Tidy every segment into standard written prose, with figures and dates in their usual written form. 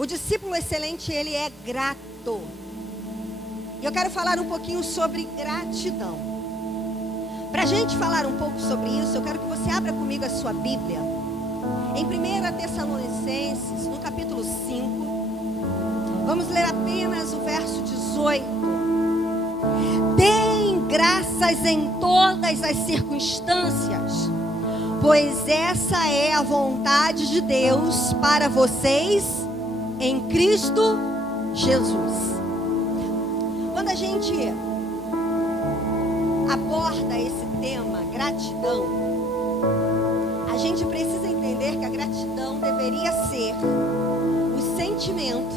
O discípulo excelente, ele é grato. E eu quero falar um pouquinho sobre gratidão. Para a gente falar um pouco sobre isso, eu quero que você abra comigo a sua Bíblia. Em 1 Tessalonicenses, no capítulo 5. Vamos ler apenas o verso 18. Deem graças em todas as circunstâncias, pois essa é a vontade de Deus para vocês em Cristo Jesus. Quando a gente aborda esse tema, gratidão, a gente precisa entender que a gratidão deveria ser o sentimento,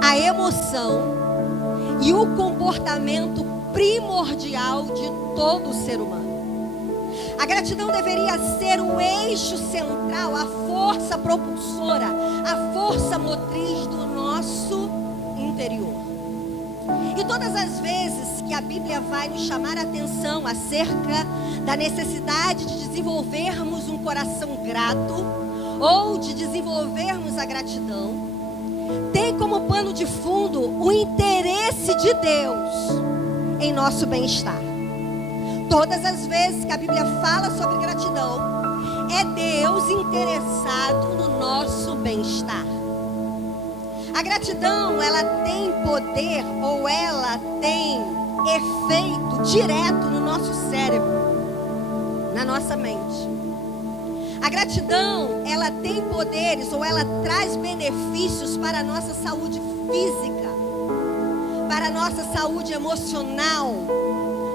a emoção e o comportamento primordial de todo ser humano. A gratidão deveria ser o eixo central, a força propulsora, a força motriz do nosso interior. E todas as vezes que a Bíblia vai nos chamar a atenção acerca da necessidade de desenvolvermos um coração grato ou de desenvolvermos a gratidão, tem como pano de fundo o interesse de Deus em nosso bem-estar. Todas as vezes que a Bíblia fala sobre gratidão, é Deus interessado no nosso bem-estar. A gratidão, ela tem poder ou ela tem efeito direto no nosso cérebro, na nossa mente. A gratidão, ela tem poderes ou ela traz benefícios para a nossa saúde física, para a nossa saúde emocional,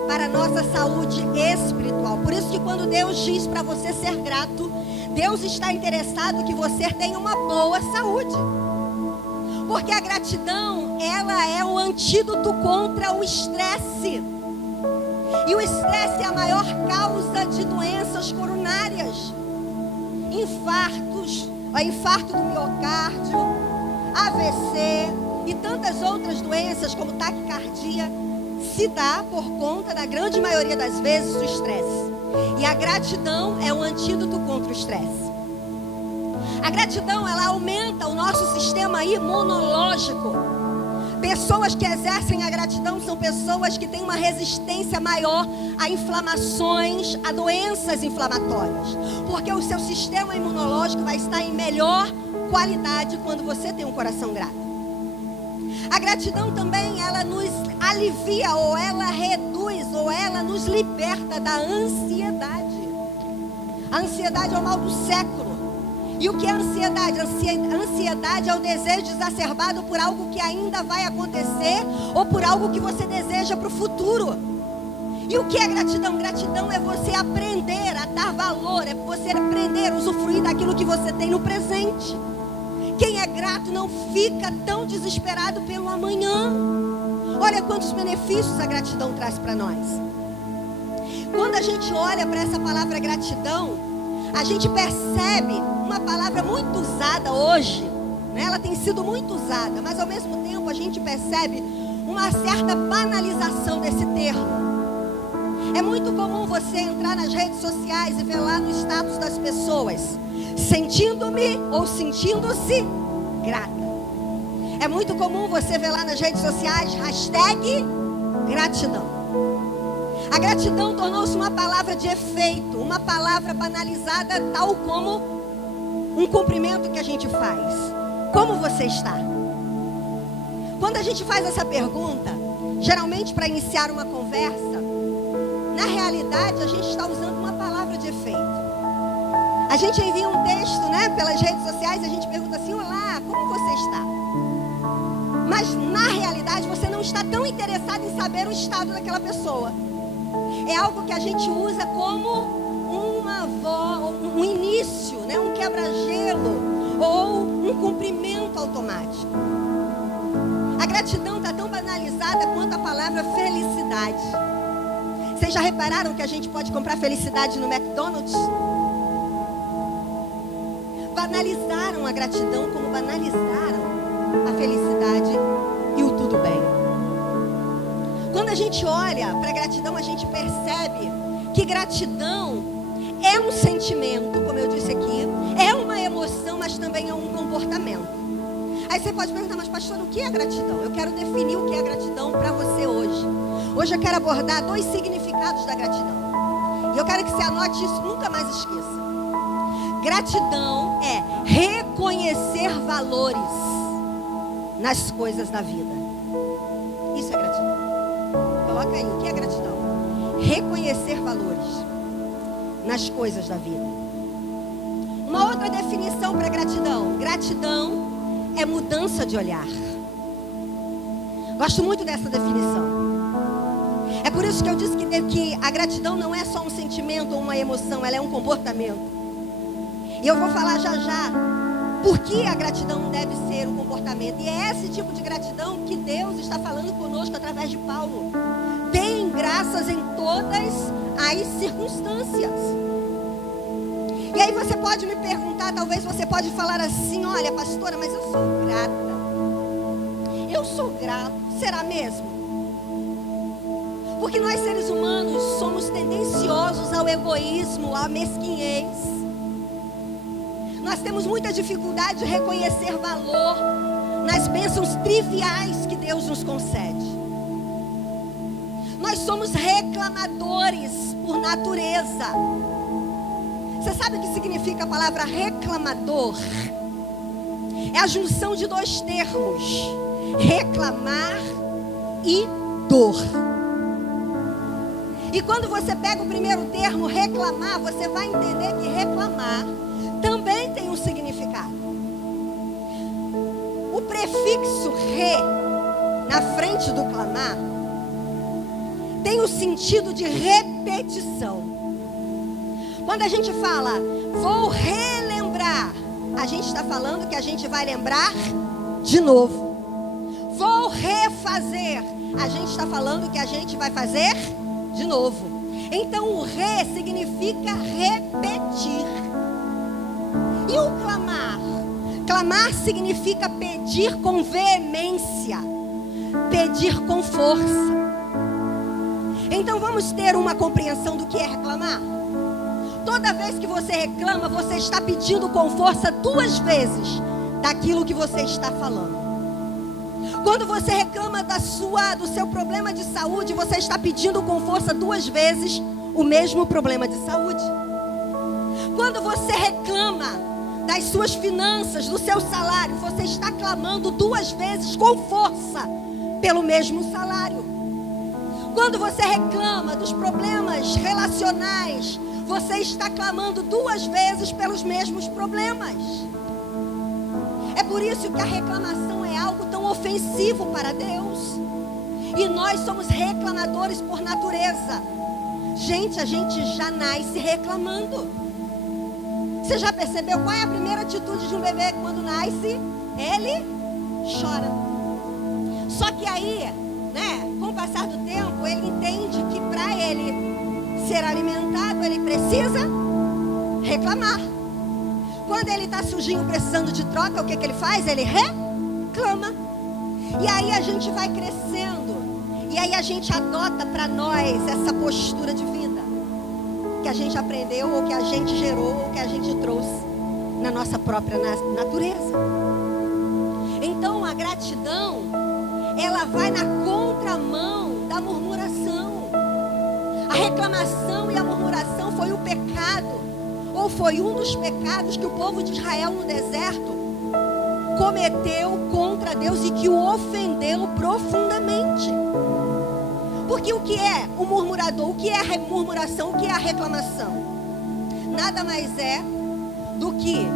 para a nossa saúde espiritual. Por isso que quando Deus diz para você ser grato, Deus está interessado que você tenha uma boa saúde. Porque a gratidão, ela é o antídoto contra o estresse. E o estresse é a maior causa de doenças coronárias. Infarto do miocárdio, AVC e tantas outras doenças como taquicardia se dá por conta, da grande maioria das vezes, do estresse. E a gratidão é um antídoto contra o estresse. A gratidão, ela aumenta o nosso sistema imunológico. Pessoas que exercem a gratidão são pessoas que têm uma resistência maior a inflamações, a doenças inflamatórias. Porque o seu sistema imunológico vai estar em melhor qualidade quando você tem um coração grato. A gratidão também, ela nos alivia, ou ela reduz, ou ela nos liberta da ansiedade. A ansiedade é o mal do século. E o que é ansiedade? Ansiedade é o desejo exacerbado por algo que ainda vai acontecer ou por algo que você deseja para o futuro. E o que é gratidão? Gratidão é você aprender a dar valor, é você aprender a usufruir daquilo que você tem no presente. Quem é grato não fica tão desesperado pelo amanhã. Olha quantos benefícios a gratidão traz para nós. Quando a gente olha para essa palavra gratidão, a gente percebe uma palavra muito usada hoje, né? Ela tem sido muito usada, mas ao mesmo tempo a gente percebe uma certa banalização desse termo. É muito comum você entrar nas redes sociais e ver lá no status das pessoas: sentindo-me ou sentindo-se grata. É muito comum você ver lá nas redes sociais hashtag gratidão. A gratidão tornou-se uma palavra de efeito, uma palavra banalizada, tal como um cumprimento que a gente faz. Como você está? Quando a gente faz essa pergunta, geralmente para iniciar uma conversa, na realidade a gente está usando uma palavra de efeito. A gente envia um texto, né, pelas redes sociais, e a gente pergunta assim: olá, como você está? Mas na realidade você não está tão interessado em saber o estado daquela pessoa. É algo que a gente usa como um início, né? Um quebra-gelo ou um cumprimento automático. A gratidão está tão banalizada quanto a palavra felicidade. Vocês já repararam que a gente pode comprar felicidade no McDonald's? Banalizaram a gratidão como banalizaram a felicidade e o tudo bem. Quando a gente olha para a gratidão, a gente percebe que gratidão é um sentimento, como eu disse aqui, é uma emoção, mas também é um comportamento. Aí você pode perguntar, mas pastor, o que é gratidão? Eu quero definir o que é gratidão para você hoje. Hoje eu quero abordar 2 significados da gratidão. E eu quero que você anote isso, nunca mais esqueça. Gratidão é reconhecer valores nas coisas da vida. Isso é gratidão. Coloca aí, o que é gratidão? Reconhecer valores nas coisas da vida. Uma outra definição para gratidão. Gratidão é mudança de olhar. Gosto muito dessa definição. É por isso que eu disse que a gratidão não é só um sentimento ou uma emoção, ela é um comportamento. E eu vou falar já já por que a gratidão deve ser um comportamento. E é esse tipo de gratidão que Deus está falando conosco através de Paulo. Deem graças em todas as circunstâncias. E aí você pode me perguntar, talvez você pode falar assim, olha pastora, mas eu sou grata. Eu sou grato, será mesmo? Porque nós seres humanos somos tendenciosos ao egoísmo, à mesquinhez. Nós temos muita dificuldade de reconhecer valor nas bênçãos triviais que Deus nos concede. Nós somos reclamadores por natureza. Você sabe o que significa a palavra reclamador? É a junção de 2 termos: reclamar e dor. E quando você pega o primeiro termo, reclamar, você vai entender que reclamar também tem um significado. O prefixo re, na frente do clamar, tem o sentido de repetição. Quando a gente fala, vou relembrar, a gente está falando que a gente vai lembrar de novo. Vou refazer, a gente está falando que a gente vai fazer de novo. Então o re significa repetir. E o clamar? Clamar significa pedir com veemência, pedir com força. Então vamos ter uma compreensão do que é reclamar. Toda vez que você reclama, você está pedindo com força 2 vezes daquilo que você está falando. Quando você reclama do seu problema de saúde, você está pedindo com força 2 vezes o mesmo problema de saúde. Quando você reclama das suas finanças, do seu salário, você está clamando 2 vezes com força pelo mesmo salário. Quando você reclama dos problemas relacionais, você está clamando 2 vezes pelos mesmos problemas. É por isso que a reclamação é algo tão ofensivo para Deus. E nós somos reclamadores por natureza. Gente, a gente já nasce reclamando. Você já percebeu qual é a primeira atitude de um bebê quando nasce? Ele chora. Só que aí, com o passar do tempo, ele entende que para ele ser alimentado, ele precisa reclamar. Quando ele está sujinho precisando de troca, o que ele faz? Ele reclama. E aí a gente vai crescendo. E aí a gente adota para nós essa postura de vida que a gente aprendeu, ou que a gente gerou, ou que a gente trouxe na nossa própria natureza. Então a gratidão, ela vai na contramão da murmuração. A reclamação e a murmuração foi o pecado, ou foi um dos pecados que o povo de Israel no deserto cometeu contra Deus e que o ofendeu profundamente. Porque o que é o murmurador? O que é a murmuração? O que é a reclamação? Nada mais é do que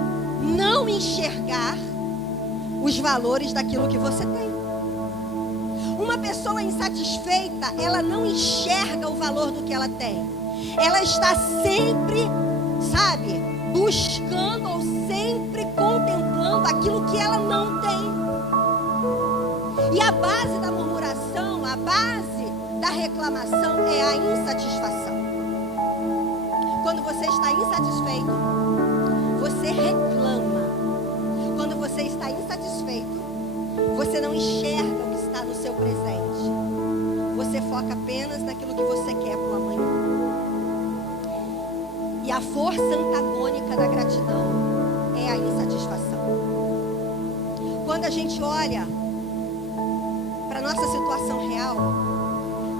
não enxergar os valores daquilo que você tem. Uma pessoa insatisfeita, ela não enxerga o valor do que ela tem. Ela está sempre, buscando ou sempre contemplando aquilo que ela não tem. E a base da murmuração, a base da reclamação é a insatisfação. Quando você está insatisfeito, você reclama. Quando você está insatisfeito, você não enxerga o que está no seu presente. Você foca apenas naquilo que você quer para o amanhã. E a força antagônica da gratidão é a insatisfação. quando a gente olha para a nossa situação real,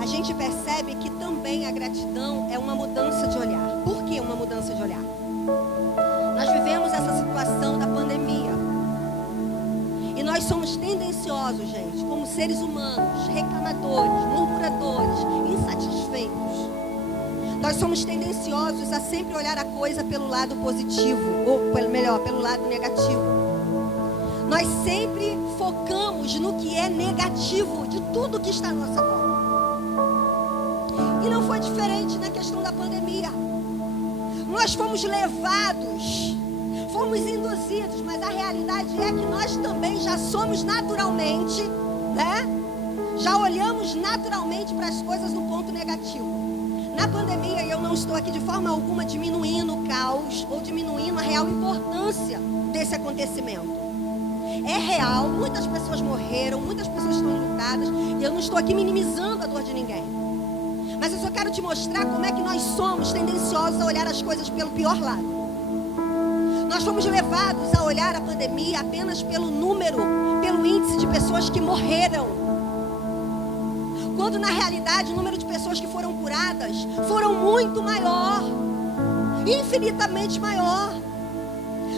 a gente percebe que também a gratidão é uma mudança de olhar. Por que uma mudança de olhar? Nós vivemos essa situação da pandemia. E nós somos tendenciosos, gente, como seres humanos, reclamadores, murmuradores, insatisfeitos. Nós somos tendenciosos a sempre olhar a coisa pelo lado positivo, ou melhor, pelo lado negativo. Nós sempre focamos no que é negativo de tudo que está à nossa volta. E não foi diferente na questão da pandemia. Nós fomos levados, fomos induzidos, mas a realidade é que nós também já somos naturalmente, né? Já olhamos naturalmente para as coisas no ponto negativo. Na pandemia, eu não estou aqui de forma alguma diminuindo o caos ou diminuindo a real importância desse acontecimento. É real, muitas pessoas morreram, muitas pessoas estão enlutadas, e eu não estou aqui minimizando a dor de ninguém. Mas eu só quero te mostrar como é que nós somos tendenciosos a olhar as coisas pelo pior lado. Nós fomos levados a olhar a pandemia apenas pelo número, pelo índice de pessoas que morreram. Quando na realidade o número de pessoas que foram curadas foram muito maior, infinitamente maior.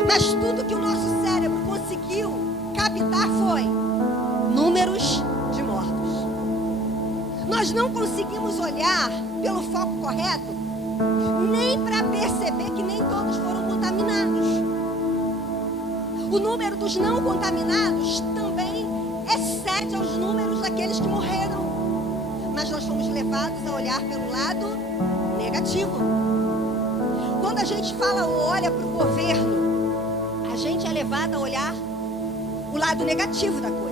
Mas tudo que o nosso cérebro conseguiu captar foi números de mortos. Nós não conseguimos olhar pelo foco correto, nem para perceber que nem todos foram contaminados. O número dos não contaminados também excede aos números daqueles que morreram. Mas nós fomos levados a olhar pelo lado negativo. Quando a gente fala ou olha para o governo, a gente é levado a olhar o lado negativo da coisa.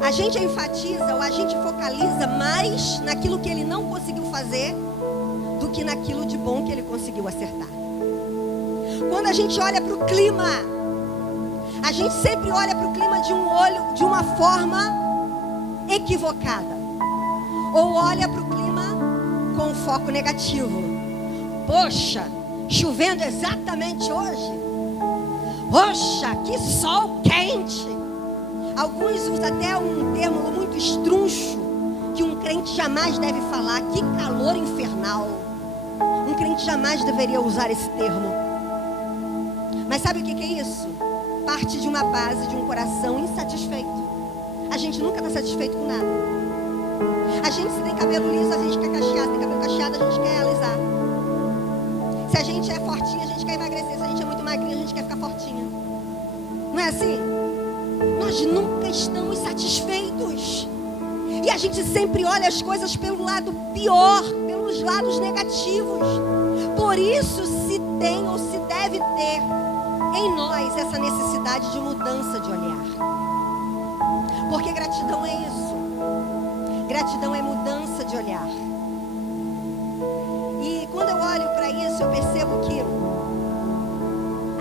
A gente enfatiza ou a gente focaliza mais naquilo que ele não conseguiu fazer do que naquilo de bom que ele conseguiu acertar. Quando a gente olha para o clima, a gente sempre olha para o clima de uma forma equivocada. Ou olha para o clima com foco negativo. Poxa, chovendo exatamente hoje. Poxa, que sol quente. Alguns usam até um termo muito estruncho, que um crente jamais deve falar. Que calor infernal. Um crente jamais deveria usar esse termo. Mas sabe o que é isso? Parte de uma base de um coração insatisfeito. A gente nunca está satisfeito com nada. A gente, se tem cabelo liso, a gente quer cachear. Se tem cabelo cacheado, a gente quer alisar. Se a gente é fortinha, a gente quer emagrecer. Se a gente é muito magrinha, a gente quer ficar fortinha. Não é assim? Nós nunca estamos satisfeitos. E a gente sempre olha as coisas pelo lado pior, pelos lados negativos. Por isso se tem ou se deve ter em nós essa necessidade de mudança de olhar. Porque gratidão é isso. Gratidão é mudança de olhar. E quando eu olho para isso, eu percebo que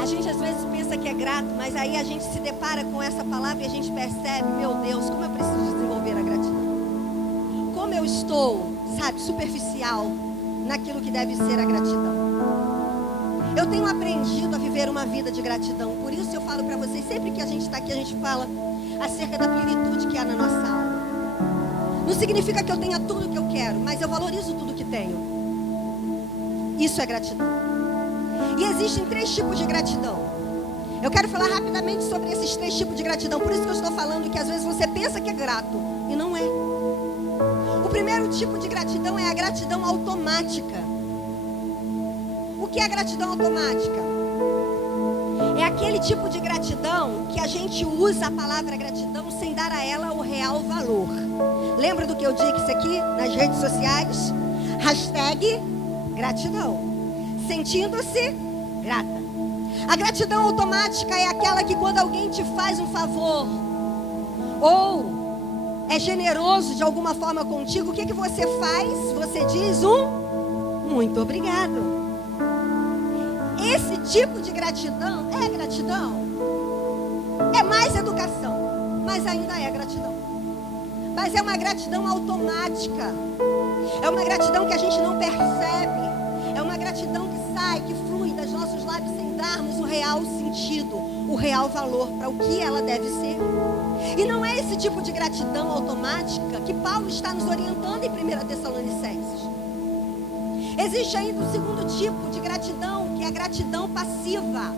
a gente às vezes pensa que é grato, mas aí a gente se depara com essa palavra e a gente percebe, meu Deus, como eu preciso desenvolver a gratidão. Como eu estou, sabe, superficial naquilo que deve ser a gratidão. Eu tenho aprendido a viver uma vida de gratidão. Por isso eu falo para vocês, sempre que a gente está aqui, a gente fala acerca da plenitude que há na nossa alma. Não significa que eu tenha tudo que eu quero, mas eu valorizo tudo que tenho. Isso é gratidão. E existem 3 tipos de gratidão. Eu quero falar rapidamente sobre esses 3 tipos de gratidão. Por isso que eu estou falando que às vezes você pensa que é grato e não é. O primeiro tipo de gratidão é a gratidão automática. O que é gratidão automática? É aquele tipo de gratidão que a gente usa a palavra gratidão sem dar a ela o real valor. Lembra do que eu disse aqui nas redes sociais? #gratidão. Sentindo-se grata. A gratidão automática é aquela que quando alguém te faz um favor ou é generoso de alguma forma contigo, o que você faz? Você diz muito obrigado. Esse tipo de gratidão é gratidão. É mais educação, mas ainda é gratidão. Mas é uma gratidão automática. É uma gratidão que a gente não percebe. É uma gratidão que sai, que flui da aos nossos lábios sem darmos o real sentido, o real valor para o que ela deve ser. E não é esse tipo de gratidão automática que Paulo está nos orientando em 1 Tessalonicenses. Existe ainda um segundo tipo de gratidão, que é a gratidão passiva.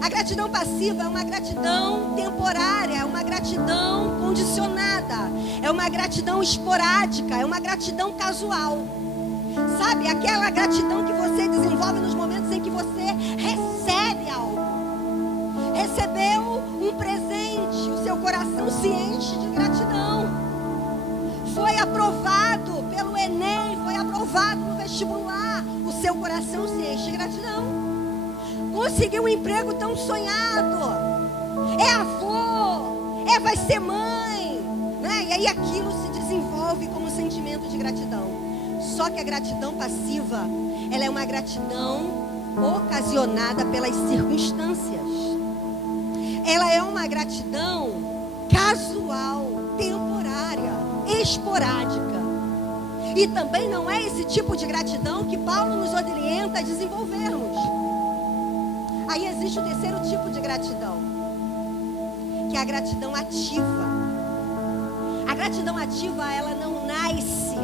A gratidão passiva é uma gratidão temporária, é uma gratidão condicionada, é uma gratidão esporádica, é uma gratidão casual. Sabe, aquela gratidão que você desenvolve nos momentos em que você recebe algo. Recebeu um presente, o seu coração se enche de gratidão. Foi aprovado pelo Enem, foi aprovado no vestibular, o seu coração se enche de gratidão. Conseguiu um emprego tão sonhado, é avô, vai ser mãe, né? E aí aquilo se desenvolve como sentimento de gratidão. Só que a gratidão passiva, ela é uma gratidão ocasionada pelas circunstâncias. Ela é uma gratidão casual, temporária, esporádica. E também não é esse tipo de gratidão que Paulo nos orienta a desenvolvermos. Aí existe o terceiro tipo de gratidão, que é a gratidão ativa. A gratidão ativa, ela não nasce,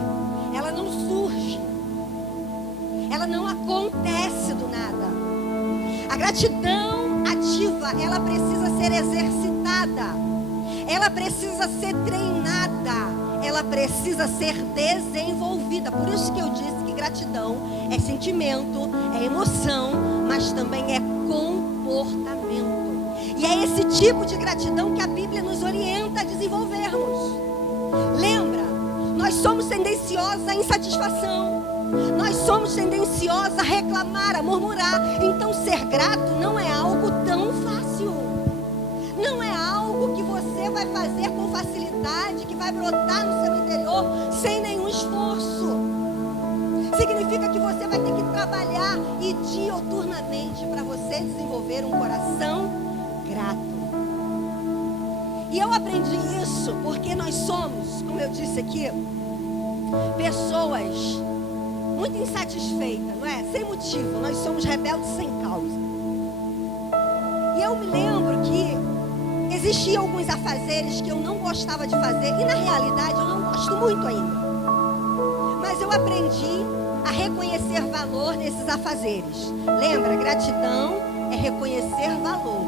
ela não surge, ela não acontece do nada. A gratidão ativa, ela precisa ser exercitada, ela precisa ser treinada, ela precisa ser desenvolvida. Por isso que eu disse que gratidão é sentimento, é emoção, mas também é comportamento. E é esse tipo de gratidão que a Bíblia nos orienta a desenvolvermos. Lembra, nós somos tendenciosos à insatisfação, nós somos tendenciosos a reclamar, a murmurar. Então ser grato não é algo tão fácil, não é algo que você vai fazer com facilidade, que vai brotar no seu interior sem nenhum esforço. Significa que você vai ter que trabalhar e diuturnamente para você desenvolver um coração grato. E eu aprendi isso porque nós somos, como eu disse aqui, pessoas muito insatisfeitas, não é? Sem motivo, nós somos rebeldes sem causa. E eu me lembro que existiam alguns afazeres que eu não gostava de fazer, e na realidade eu não gosto muito ainda. Mas eu aprendi a reconhecer valor nesses afazeres. Lembra, gratidão é reconhecer valor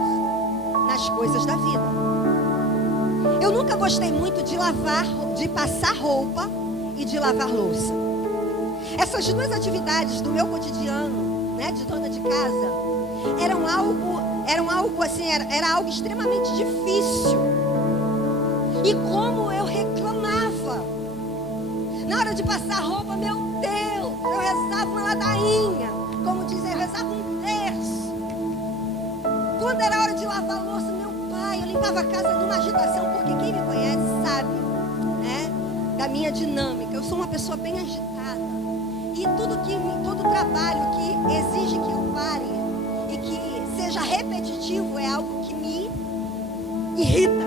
nas coisas da vida. Eu nunca gostei muito de passar roupa e de lavar louça. Essas duas atividades do meu cotidiano, né, de dona de casa, eram algo assim, era algo extremamente difícil. E como eu reclamava na hora de passar roupa, meu Deus, eu rezava uma ladainha, como dizem, eu rezava um terço. Quando era hora de lavar a louça, meu pai, eu limpava a casa numa agitação, porque quem me conhece sabe, né, da minha dinâmica. Eu sou uma pessoa bem agitada. E todo trabalho que exige que eu pare e que seja repetitivo é algo que me irrita.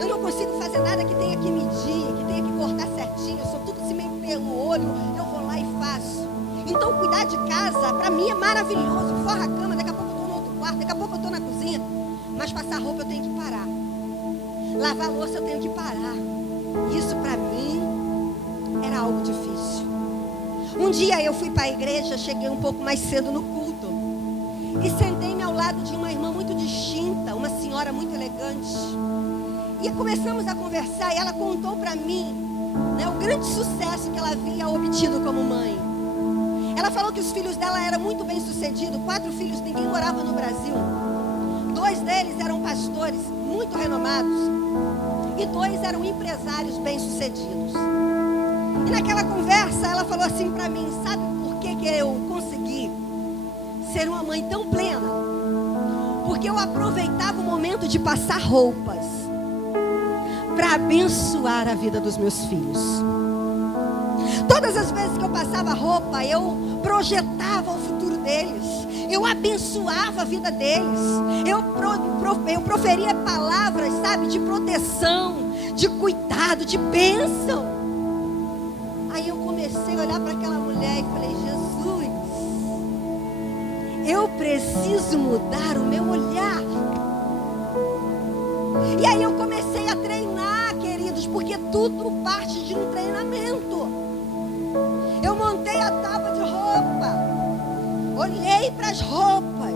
Eu não consigo fazer nada que tenha que medir, que tenha que cortar certinho. Eu sou tudo assim meio pelo olho, eu vou lá e faço. Então cuidar de casa, pra mim é maravilhoso. Forra a cama, daqui a pouco eu estou no outro quarto, daqui a pouco eu estou na cozinha. Mas passar roupa eu tenho que parar. Lavar louça eu tenho que parar. Isso pra mim era algo difícil. Um dia eu fui para a igreja, cheguei um pouco mais cedo no culto e sentei-me ao lado de uma irmã muito distinta, uma senhora muito elegante. E começamos a conversar e ela contou para mim, né, o grande sucesso que ela havia obtido como mãe. Ela falou que os filhos dela eram muito bem sucedidos, 4 filhos, ninguém morava no Brasil. 2 deles eram pastores muito renomados e 2 eram empresários bem sucedidos. E naquela conversa ela falou assim para mim: sabe por que eu consegui ser uma mãe tão plena? Porque eu aproveitava o momento de passar roupas para abençoar a vida dos meus filhos. Todas as vezes que eu passava roupa, eu projetava o futuro deles, eu abençoava a vida deles, eu proferia palavras, sabe, de proteção, de cuidado, de bênção. Aí eu comecei a olhar para aquela mulher e falei: Jesus, Eu preciso mudar o meu olhar. E aí eu comecei a treinar, queridos, porque tudo parte de um treinamento. Eu montei a tábua de roupa, olhei para as roupas,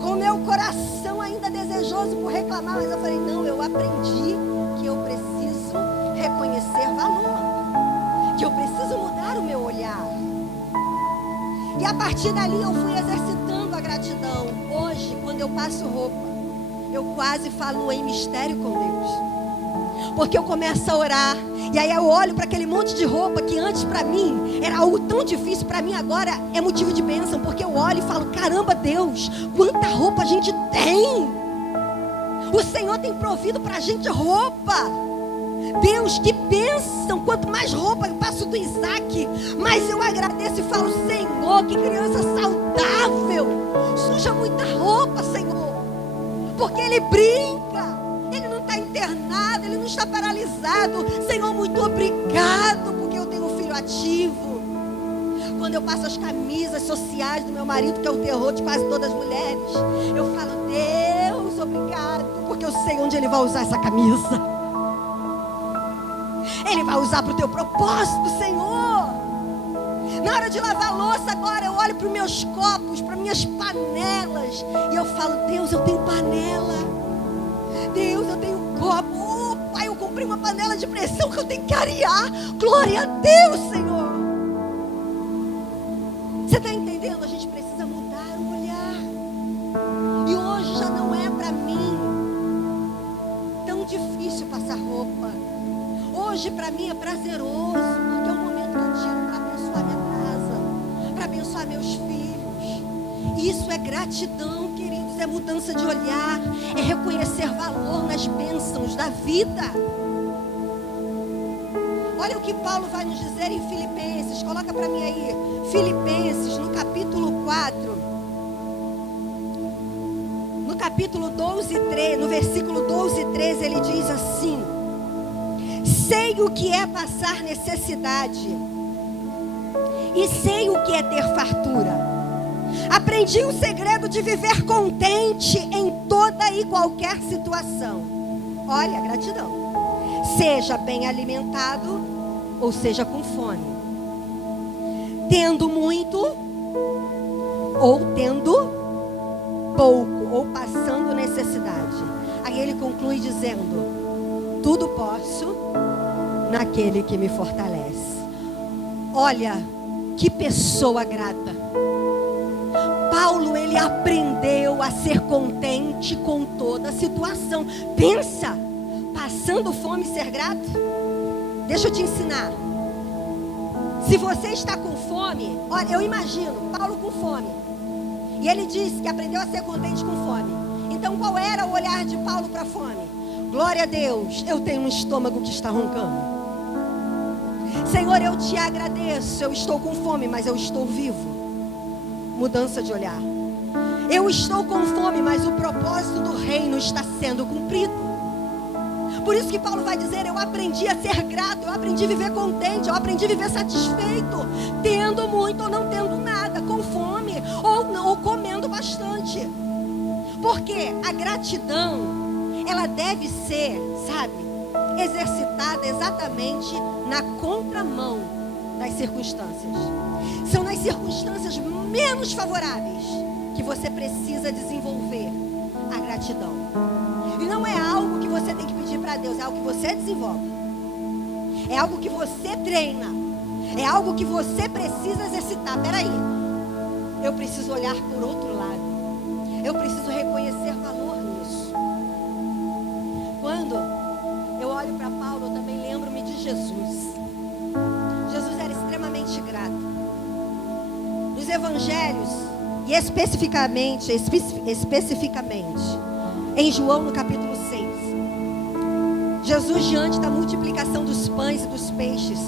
com meu coração ainda desejoso por reclamar, mas eu falei, não, eu aprendi que eu preciso reconhecer valor, que eu preciso mudar o meu olhar. E a partir dali eu fui exercitando a gratidão. Hoje, quando eu passo roupa, eu quase falo em mistério com Deus, porque eu começo a orar, e aí eu olho para aquele monte de roupa que antes para mim era algo tão difícil, para mim agora é motivo de bênção, porque eu olho e falo, caramba Deus, quanta roupa a gente tem, o Senhor tem provido para a gente roupa, Deus, que bênção, quanto mais roupa eu passo do Isaac, mais eu agradeço e falo, Senhor, que criança saudável, suja muita roupa, Senhor, porque ele brinca, ele não está internado, ele não está paralisado. Senhor, muito obrigado, porque eu tenho um filho ativo. Quando eu passo as camisas sociais do meu marido, que é o terror de quase todas as mulheres, eu falo, Deus, obrigado, porque eu sei onde ele vai usar essa camisa. Ele vai usar para o teu propósito, Senhor. Na hora de lavar a louça agora, eu olho para os meus copos, para minhas panelas, e eu falo, Deus, eu tenho panela, Deus, eu tenho copo, oh, Pai, eu comprei uma panela de pressão que eu tenho que arear, glória a Deus, Senhor. Você está entendendo? A gente precisa mudar o olhar, e hoje já não é para mim tão difícil passar roupa, hoje para mim é prazeroso, porque é o momento que eu tiro para abençoar minha casa, para abençoar meus filhos. Isso é gratidão, queridos, é mudança de olhar, é reconhecer valor nas bênçãos da vida. Olha o que Paulo vai nos dizer em Filipenses, coloca para mim aí, Filipenses no capítulo 4, no capítulo 12 e 13, no versículo 12 e 13, ele diz assim: sei o que é passar necessidade, e sei o que é ter fartura. Aprendi o segredo de viver contente em toda e qualquer situação. Olha, gratidão. Seja bem alimentado, ou seja com fome. Tendo muito, ou tendo pouco, ou passando necessidade. Aí ele conclui dizendo, tudo posso naquele que me fortalece. Olha, que pessoa grata. Paulo, ele aprendeu a ser contente com toda a situação. Pensa, passando fome, ser grato. Deixa eu te ensinar. Se você está com fome, olha, eu imagino Paulo com fome, e ele disse que aprendeu a ser contente com fome. Então qual era o olhar de Paulo para a fome? Glória a Deus, eu tenho um estômago que está roncando. Senhor, eu te agradeço, eu estou com fome, mas eu estou vivo. Mudança de olhar. Eu estou com fome, mas o propósito do reino está sendo cumprido. Por isso que Paulo vai dizer, eu aprendi a ser grato, eu aprendi a viver contente, eu aprendi a viver satisfeito, tendo muito ou não tendo nada, com fome ou comendo bastante. Porque a gratidão, ela deve ser, sabe, exercitada exatamente na contramão das circunstâncias. São nas circunstâncias menos favoráveis que você precisa desenvolver a gratidão. E não é algo que você tem que pedir para Deus, é algo que você desenvolve. É algo que você treina. É algo que você precisa exercitar. Peraí, eu preciso olhar por outro lado. Eu preciso reconhecer valor nisso. Quando eu olho para Paulo, eu também lembro-me de Jesus. Jesus era extremamente grato. Nos evangelhos, e especificamente em João no capítulo 6, Jesus, diante da multiplicação dos pães e dos peixes,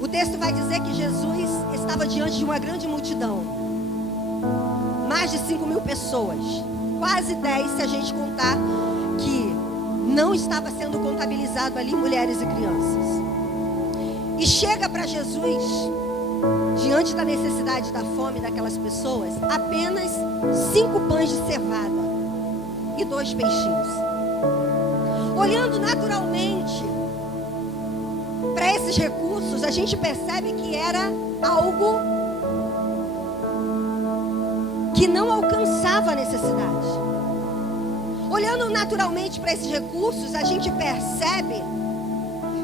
o texto vai dizer que Jesus estava diante de uma grande multidão, mais de 5.000 pessoas, quase 10 se a gente contar que não estava sendo contabilizado ali mulheres e crianças. E chega para Jesus diante da necessidade da fome daquelas pessoas, apenas 5 pães de cevada e 2 peixinhos. Olhando naturalmente para esses recursos, a gente percebe que era algo que não alcançava a necessidade. Olhando naturalmente para esses recursos, a gente percebe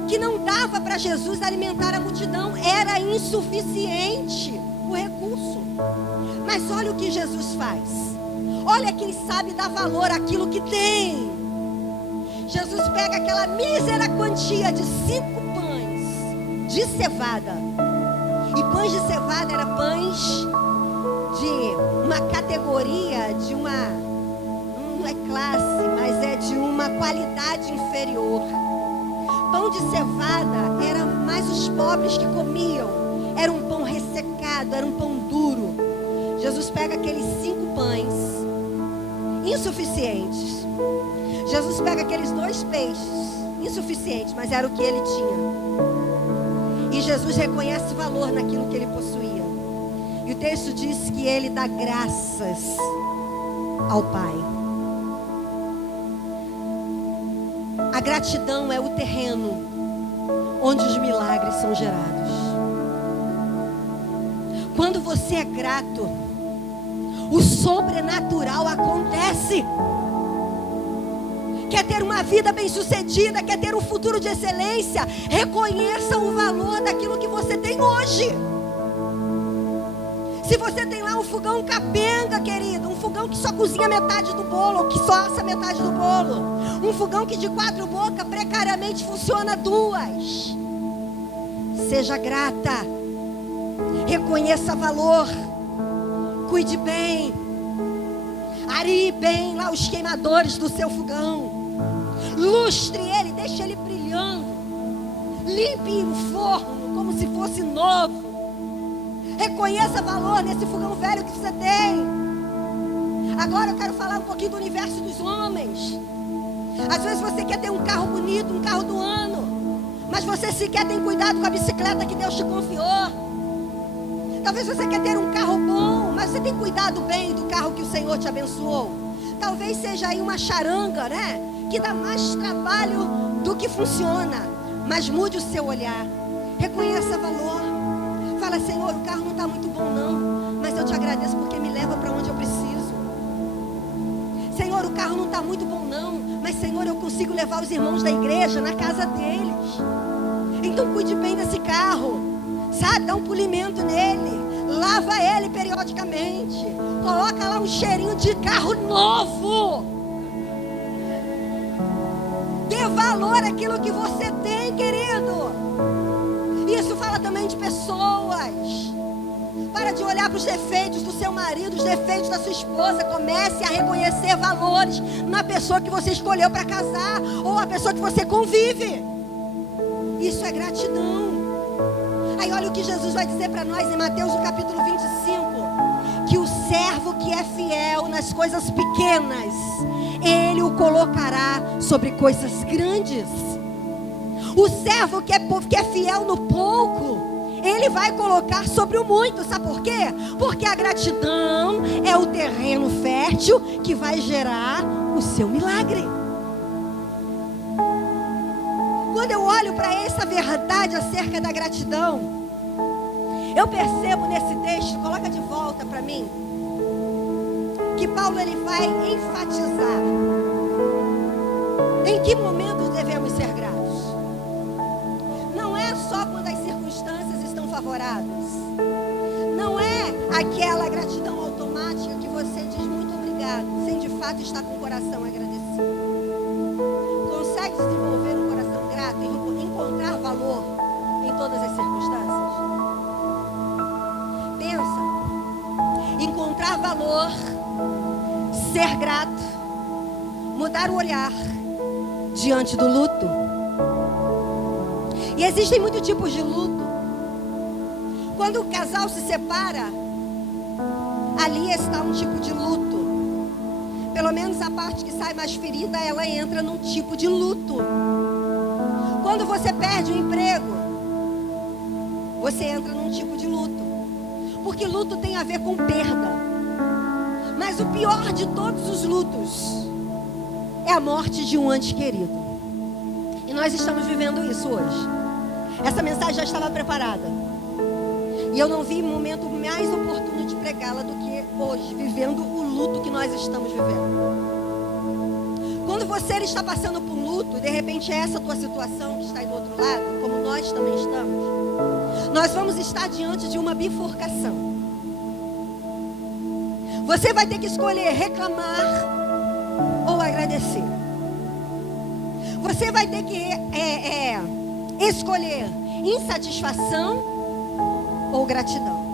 que não dava para Jesus alimentar a multidão, era insuficiente o recurso. Mas olha o que Jesus faz. Olha quem sabe dar valor àquilo que tem. Jesus pega aquela mísera quantia de 5 pães de cevada. E pães de cevada eram pães de uma categoria, de uma, não é classe, mas é de uma qualidade inferior. Pão de cevada era mais os pobres que comiam. Era um pão ressecado, era um pão duro. Jesus pega aqueles 5 pães insuficientes. Jesus pega aqueles 2 peixes insuficientes, mas era o que ele tinha. E Jesus reconhece valor naquilo que ele possuía. E o texto diz que ele dá graças ao Pai. A gratidão é o terreno onde os milagres são gerados. Quando você é grato, o sobrenatural acontece. Quer ter uma vida bem-sucedida, quer ter um futuro de excelência, reconheça o valor daquilo que você tem hoje. Se você tem lá um fogão capenga, querido, um fogão que só cozinha metade do bolo, ou que só assa metade do bolo, um fogão que de 4 bocas precariamente funciona 2. Seja grata, reconheça valor, cuide bem, arie bem lá os queimadores do seu fogão, lustre ele, deixe ele brilhando, limpe o forno como se fosse novo. Reconheça valor nesse fogão velho que você tem. Agora eu quero falar um pouquinho do universo dos homens. Às vezes você quer ter um carro bonito, um carro do ano, mas você sequer tem cuidado com a bicicleta que Deus te confiou. Talvez você quer ter um carro bom, mas você tem cuidado bem do carro que o Senhor te abençoou. Talvez seja aí uma charanga, né? Que dá mais trabalho do que funciona. Mas mude o seu olhar. Reconheça valor. Fala, Senhor, o carro não está muito bom não, mas eu te agradeço porque me leva para onde eu preciso. Senhor, o carro não está muito bom não, mas Senhor, eu consigo levar os irmãos da igreja na casa deles. Então cuide bem desse carro, sabe? Dá um polimento nele, lava ele periodicamente, coloca lá um cheirinho de carro novo. Dê valor àquilo que você tem, querido. Isso fala também de pessoas. Para de olhar para os defeitos do seu marido, os defeitos da sua esposa. Comece a reconhecer valores na pessoa que você escolheu para casar, ou a pessoa que você convive. Isso é gratidão. Aí olha o que Jesus vai dizer para nós em Mateus no capítulo 25. Que o servo que é fiel nas coisas pequenas, ele o colocará sobre coisas grandes. O servo que é fiel no pouco, ele vai colocar sobre o muito. Sabe por quê? Porque a gratidão é o terreno fértil que vai gerar o seu milagre. Quando eu olho para essa verdade acerca da gratidão, eu percebo nesse texto, coloca de volta para mim, que Paulo ele vai enfatizar em que momentos devemos ser gratos. Não é só quando as circunstâncias estão favoráveis. Não é aquela gratidão automática que você diz muito obrigado, sem de fato estar com o coração agradecido. Consegue desenvolver um coração grato e encontrar valor em todas as circunstâncias? Pensa. Encontrar valor, ser grato, mudar o olhar diante do luto. E existem muitos tipos de luto. Quando o casal se separa, ali está um tipo de luto. Pelo menos a parte que sai mais ferida, ela entra num tipo de luto. Quando você perde o emprego, você entra num tipo de luto. Porque luto tem a ver com perda. Mas o pior de todos os lutos é a morte de um ente querido. E nós estamos vivendo isso hoje. Essa mensagem já estava preparada. E eu não vi momento mais oportuno de pregá-la do que hoje, vivendo o luto que nós estamos vivendo. Quando você está passando por um luto, de repente é essa a tua situação que está aí do outro lado, como nós também estamos, nós vamos estar diante de uma bifurcação. Você vai ter que escolher reclamar ou agradecer. Você vai ter que escolher insatisfação ou gratidão.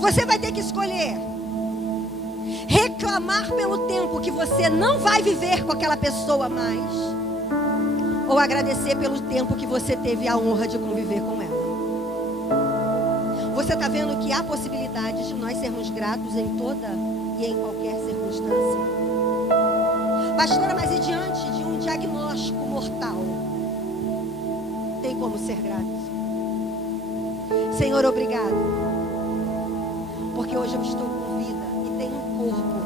Você vai ter que escolher reclamar pelo tempo que você não vai viver com aquela pessoa mais, ou agradecer pelo tempo que você teve a honra de conviver com ela. Você está vendo que há possibilidade de nós sermos gratos em toda e em qualquer circunstância? Pastora, mas e diante de um diagnóstico mortal, tem como ser grato? Senhor, obrigado, porque hoje eu estou com vida e tenho um corpo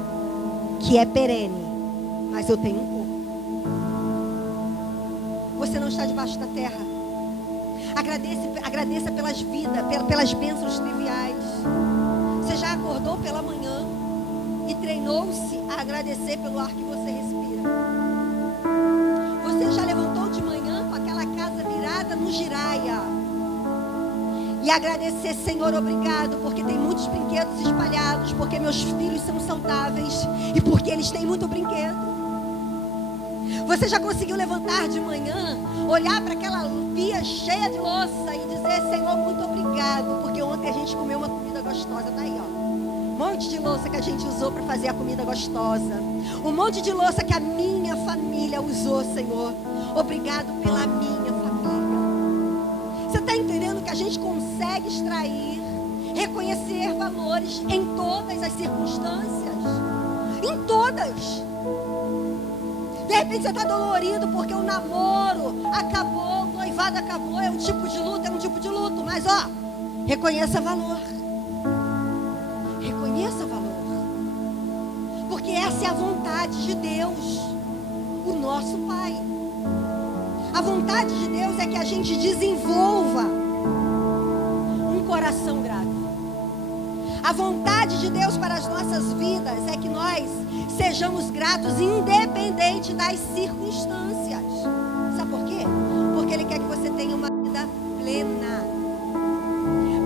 que é perene, mas eu tenho um corpo. Você não está debaixo da terra. Agradeça pelas vidas, pelas bênçãos triviais. Você já acordou pela manhã e treinou-se a agradecer pelo ar que você respira. Você já levantou de manhã com aquela casa virada no giraia e agradecer, Senhor, obrigado, porque tem muitos brinquedos espalhados, porque meus filhos são saudáveis e porque eles têm muito brinquedo. Você já conseguiu levantar de manhã, olhar para aquela pia cheia de louça e dizer, Senhor, muito obrigado, porque ontem a gente comeu uma comida gostosa, tá aí, ó. Um monte de louça que a gente usou para fazer a comida gostosa. Um monte de louça que a minha família usou, Senhor. Obrigado pela minha família. Você está entendendo que a gente consegue extrair, reconhecer valores em todas as circunstâncias? Em todas. De repente você está dolorido porque o namoro acabou, o noivado acabou, é um tipo de luto, mas ó, reconheça valor. Reconheça valor. Porque essa é a vontade de Deus, o nosso Pai. A vontade de Deus é que a gente desenvolva um coração grato. A vontade de Deus para as nossas vidas é que nós sejamos gratos independente das circunstâncias. Sabe por quê? Porque Ele quer que você tenha uma vida plena.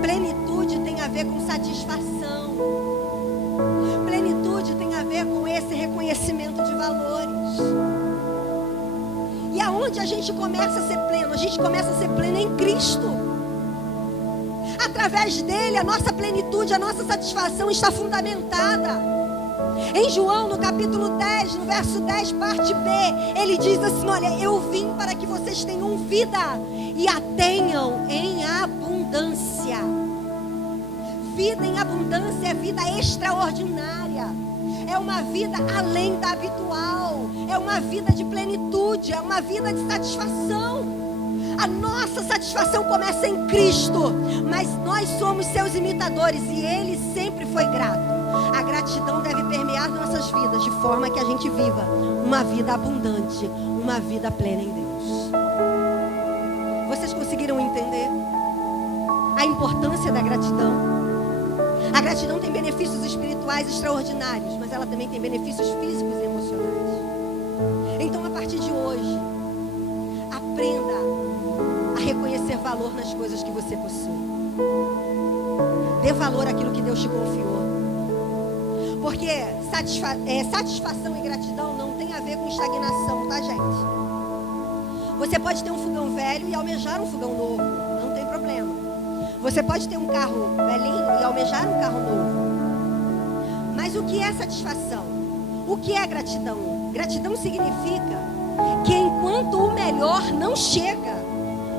Plenitude tem a ver com satisfação. Plenitude tem a ver com esse reconhecimento de valores. E aonde a gente começa a ser pleno? A gente começa a ser pleno em Cristo. Através dele, a nossa plenitude, a nossa satisfação está fundamentada. Em João, no capítulo 10, no verso 10, parte B, ele diz assim, olha, eu vim para que vocês tenham vida e a tenham em abundância. Vida em abundância é vida extraordinária. É uma vida além da habitual. É uma vida de plenitude, é uma vida de satisfação. A nossa satisfação começa em Cristo, mas nós somos seus imitadores e Ele sempre foi grato. A gratidão deve permear nossas vidas de forma que a gente viva uma vida abundante, uma vida plena em Deus. Vocês conseguiram entender a importância da gratidão? A gratidão tem benefícios espirituais extraordinários, mas ela também tem benefícios físicos e emocionais. Então, a partir de hoje, aprenda a reconhecer valor nas coisas que você possui. Dê valor àquilo que Deus te confiou. Porque satisfação e gratidão não tem a ver com estagnação, tá, gente? Você pode ter um fogão velho e almejar um fogão novo, não tem problema. Você pode ter um carro velhinho e almejar um carro novo. Mas o que é satisfação? O que é gratidão? Gratidão significa que enquanto o melhor não chega,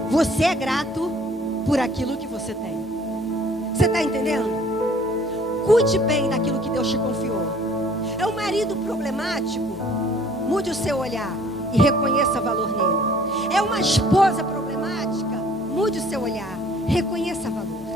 você é grato por aquilo que você tem. Você está entendendo? Cuide bem daquilo que Deus te confiou. É um marido problemático? Mude o seu olhar e reconheça valor nele. É uma esposa problemática? Mude o seu olhar. Reconheça valor.